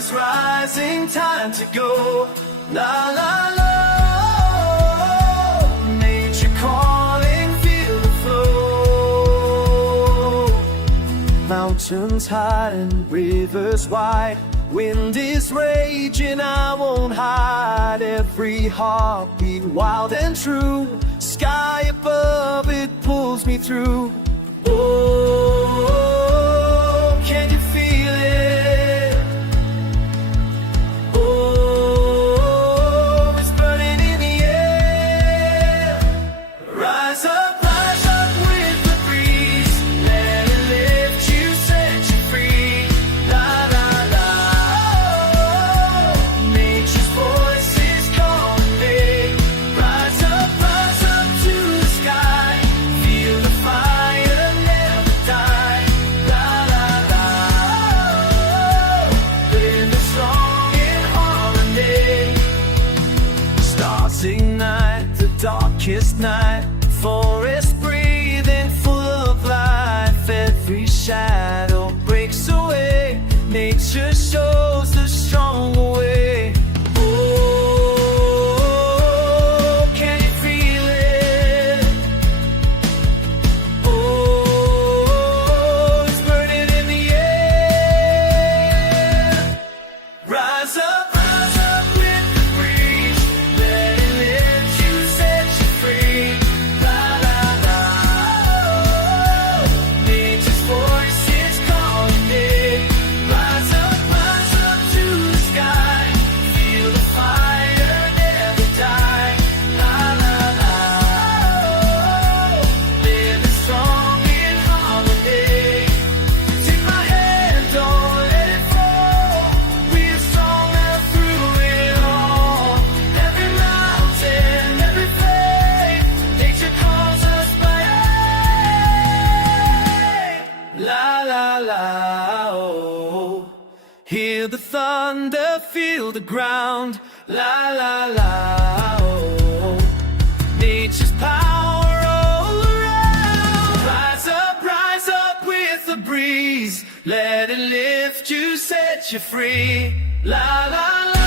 is rising, time to go. La la la, nature calling, feel the flow. Mountains high and rivers wide, wind is raging, I won't hide. Every heartbeat wild and true, sky above, it pulls me through. Oh, can you feel it? Oh, it's burning in the air. Rise up with the breeze. Let it lift you, set you free. La la la. Oh, nature's voice is calling me. Rise up to the sky. Feel the fire, never die. La la la. Live strong in harmony. Stars ignite the darkest night. Forest breathing full of life. Every shadow breaks away. Nature shows the strong way. Oh, can you feel it? Oh, it's burning in the air. Rise up with the breeze. Let it lift you, set you free. La la la. Nature's voice is calling me. Rise up to the sky. Feel the fire, never die. La la la. Living strong in harmony. Take my hand, don't let it fall. We are stronger through it all. Every mountain, every flame, nature calls us by name. La la la, oh. Hear the thunder, feel the ground. La la la, oh. Nature's power all around. Rise up with the breeze. Let it lift you, set you free. La la la.